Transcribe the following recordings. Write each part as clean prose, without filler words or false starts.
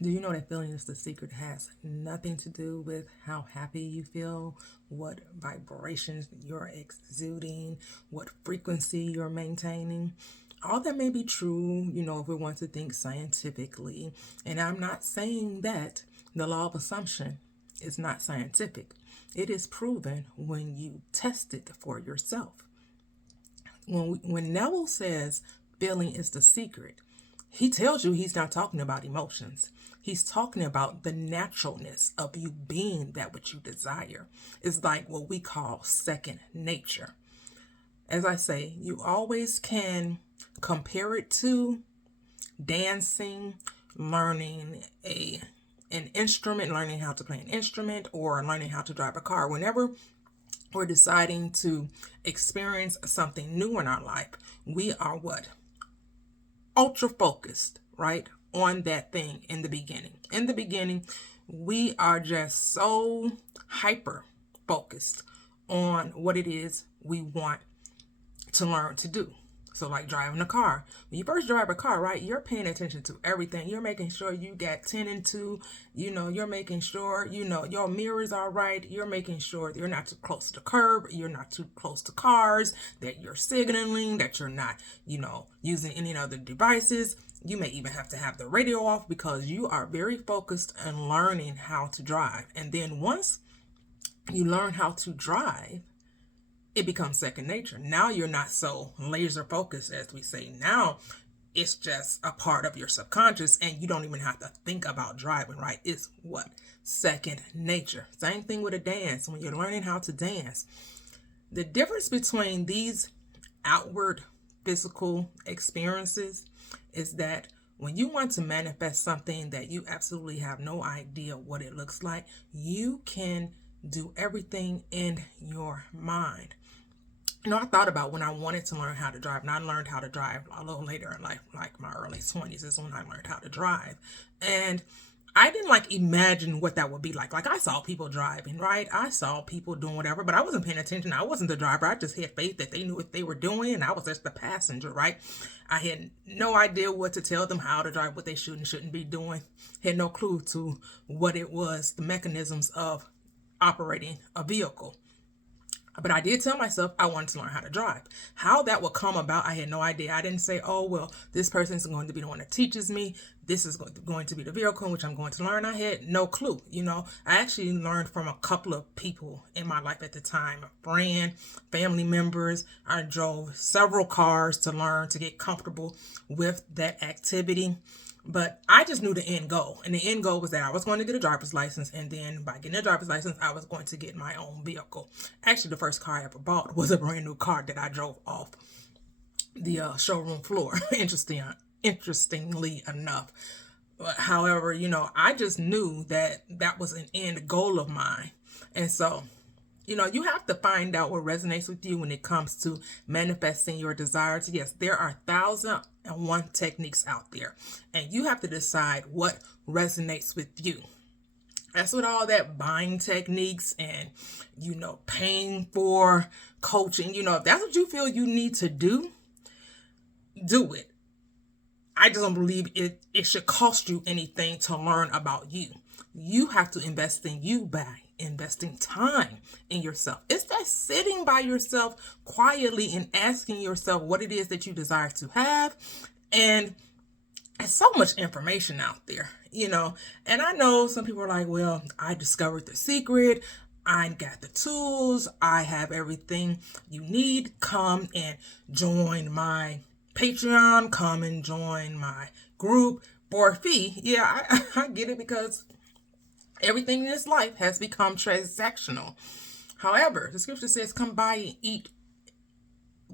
Do you know that feeling is the secret has nothing to do with how happy you feel, what vibrations you're exuding, what frequency you're maintaining? All that may be true, if we want to think scientifically. And I'm not saying that the law of assumption is not scientific. It is proven when you test it for yourself. When Neville says feeling is the secret, he tells you he's not talking about emotions. He's talking about the naturalness of you being that which you desire. It's like what we call second nature. As I say, you always can compare it to dancing, learning an instrument, learning how to play an instrument, or learning how to drive a car. Whenever we're deciding to experience something new in our life, we are what? Ultra focused, right? On that thing in the beginning. In the beginning, we are just so hyper focused on what it is we want to learn to do. So like driving a car. When you first drive a car, right, you're paying attention to everything. You're making sure you got 10 and 2. You're making sure, your mirrors are right. You're making sure you're not too close to the curb. You're not too close to cars, that you're signaling, that you're not, using any other devices. You may even have to have the radio off because you are very focused on learning how to drive. And then once you learn how to drive, it becomes second nature. Now you're not so laser focused, as we say. Now it's just a part of your subconscious and you don't even have to think about driving, right? It's what? Second nature. Same thing with a dance. When you're learning how to dance, the difference between these outward physical experiences is that when you want to manifest something that you absolutely have no idea what it looks like, you can do everything in your mind. I thought about when I wanted to learn how to drive, and I learned how to drive a little later in life, like my early 20s is when I learned how to drive. And I didn't imagine what that would be like. Like I saw people driving, right? I saw people doing whatever, but I wasn't paying attention. I wasn't the driver. I just had faith that they knew what they were doing, and I was just the passenger, right? I had no idea what to tell them how to drive, what they should and shouldn't be doing. Had no clue to what it was, the mechanisms of operating a vehicle. But I did tell myself I wanted to learn how to drive. How that would come about, I had no idea. I didn't say, oh, well, this person is going to be the one that teaches me. This is going to be the vehicle in which I'm going to learn. I had no clue. I actually learned from a couple of people in my life at the time, a friend, family members. I drove several cars to learn, to get comfortable with that activity. But I just knew the end goal. And the end goal was that I was going to get a driver's license. And then by getting a driver's license, I was going to get my own vehicle. Actually, the first car I ever bought was a brand new car that I drove off the showroom floor. Interestingly enough. But, however, I just knew that that was an end goal of mine. And so, you have to find out what resonates with you when it comes to manifesting your desires. Yes, there are 1,001 techniques out there, and you have to decide what resonates with you. That's what all that buying techniques and, paying for coaching, if that's what you feel you need to do it. I just don't believe it should cost you anything to learn about you. You have to invest in you by investing time in yourself. It's that sitting by yourself quietly and asking yourself what it is that you desire to have. And there's so much information out there, and I know some people are like, well, I discovered the secret. I got the tools. I have everything you need. Come and join my Patreon. Come and join my group for a fee. Yeah, I get it, because everything in this life has become transactional. However, the scripture says, come buy and eat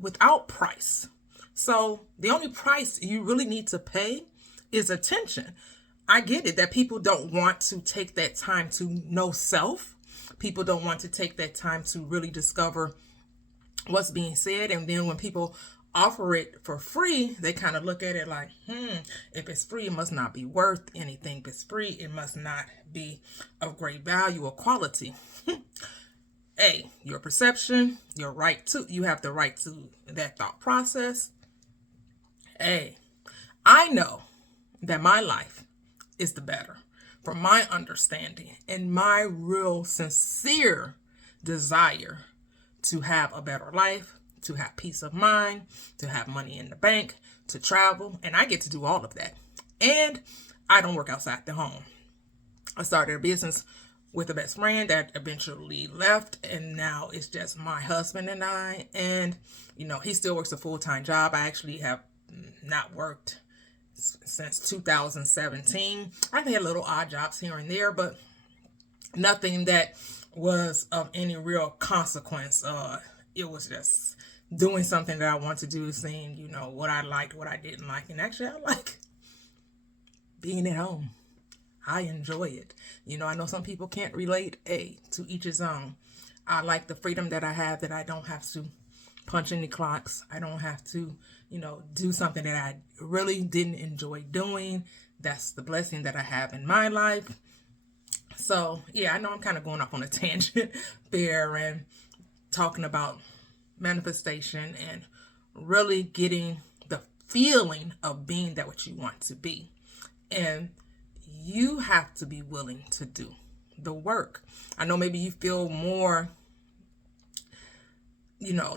without price. So the only price you really need to pay is attention. I get it that people don't want to take that time to know self. People don't want to take that time to really discover what's being said. And then when people offer it for free, they kind of look at it like, if it's free, it must not be worth anything. If it's free, it must not be of great value or quality. A, your perception, you have the right to that thought process. I know that my life is the better. From my understanding and my real sincere desire to have a better life, to have peace of mind, to have money in the bank, to travel, and I get to do all of that. And I don't work outside the home. I started a business with a best friend that eventually left, and now it's just my husband and I. And, he still works a full-time job. I actually have not worked since 2017. I've had little odd jobs here and there, but nothing that was of any real consequence. It was just doing something that I want to do, seeing, what I liked, what I didn't like. And actually, I like being at home. I enjoy it. I know some people can't relate. To each his own. I like the freedom that I have, that I don't have to punch any clocks. I don't have to, do something that I really didn't enjoy doing. That's the blessing that I have in my life. So, yeah, I know I'm kind of going off on a tangent there and talking about manifestation and really getting the feeling of being that what you want to be. And you have to be willing to do the work. I know maybe you feel more,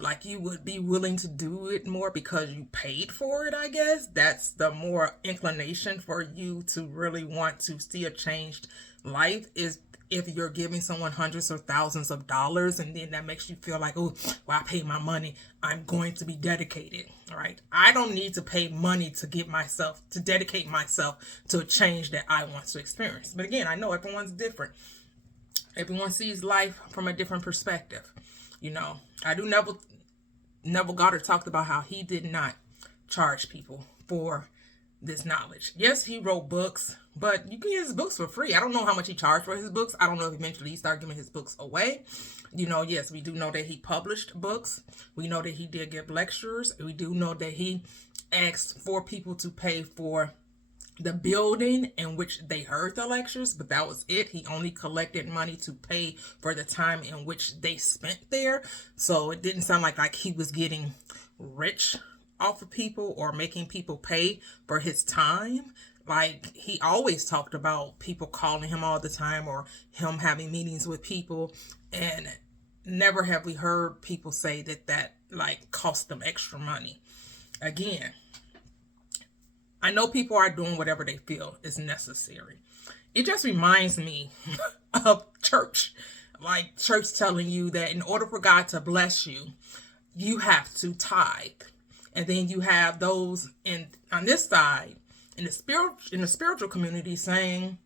like you would be willing to do it more because you paid for it, I guess. That's the more inclination for you to really want to see a changed life, is if you're giving someone hundreds or thousands of dollars, and then that makes you feel like, oh, well, I paid my money, I'm going to be dedicated. All right. I don't need to pay money to dedicate myself to a change that I want to experience. But again, I know everyone's different. Everyone sees life from a different perspective. I do Neville Goddard talked about how he did not charge people for this knowledge. Yes, he wrote books, but you can get his books for free. I don't know how much he charged for his books. I don't know if eventually he started giving his books away. Yes, we do know that he published books. We know that he did give lectures. We do know that he asked for people to pay for the building in which they heard the lectures, but that was it. He only collected money to pay for the time in which they spent there. So it didn't sound like he was getting rich off of people or making people pay for his time. Like, he always talked about people calling him all the time or him having meetings with people, and never have we heard people say that cost them extra money. Again, I know people are doing whatever they feel is necessary. It just reminds me of church. Like church telling you that in order for God to bless you, you have to tithe. And then you have those on this side, in the spiritual community, saying,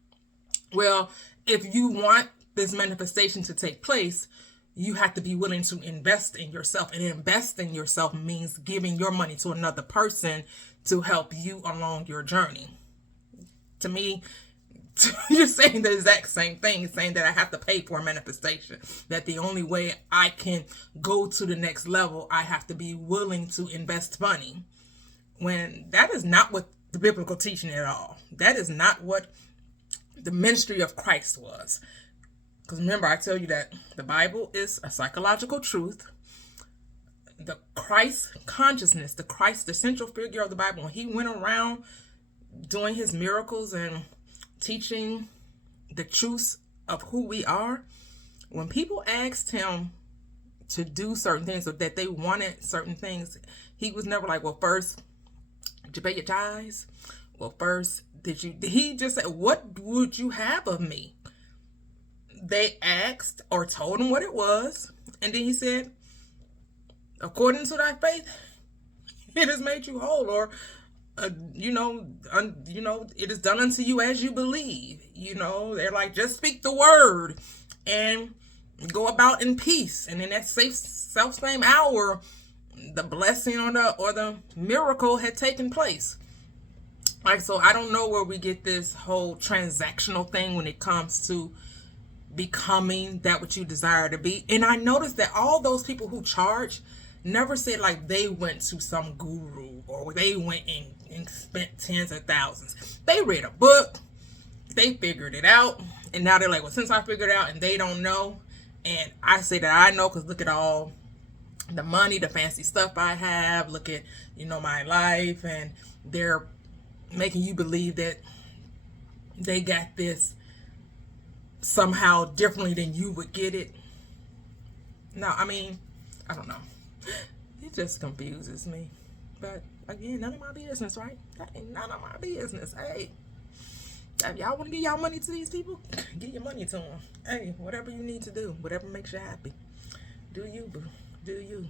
well, if you want this manifestation to take place, you have to be willing to invest in yourself. And invest in yourself means giving your money to another person to help you along your journey. To me, you're saying the exact same thing, saying that I have to pay for a manifestation, that the only way I can go to the next level, I have to be willing to invest money. When that is not what the biblical teaching at all. That is not what the ministry of Christ was. Because remember, I tell you that the Bible is a psychological truth. The Christ consciousness, the central figure of the Bible, when he went around doing his miracles and teaching the truths of who we are, when people asked him to do certain things or that they wanted certain things, he was never like, well, first, did you pay your tithes? Well, first, he just said, what would you have of me? They asked or told him what it was. And then he said, according to thy faith, it has made you whole. Or, it is done unto you as you believe. They're like, just speak the word and go about in peace. And in that self-same hour, the blessing or the miracle had taken place. So I don't know where we get this whole transactional thing when it comes to becoming that what you desire to be. And I noticed that all those people who charge never said like they went to some guru or they went and spent tens of thousands. They read a book, they figured it out, and now they're like, well, since I figured it out and they don't know, and I say that I know because look at all the money, the fancy stuff I have, look at, my life, and they're making you believe that they got this somehow differently than you would get it. No, I mean, I don't know. It just confuses me. But again, none of my business, right? That ain't none of my business. Hey, if y'all want to give y'all money to these people, give your money to them. Hey, whatever you need to do, whatever makes you happy. Do you, boo. Do you.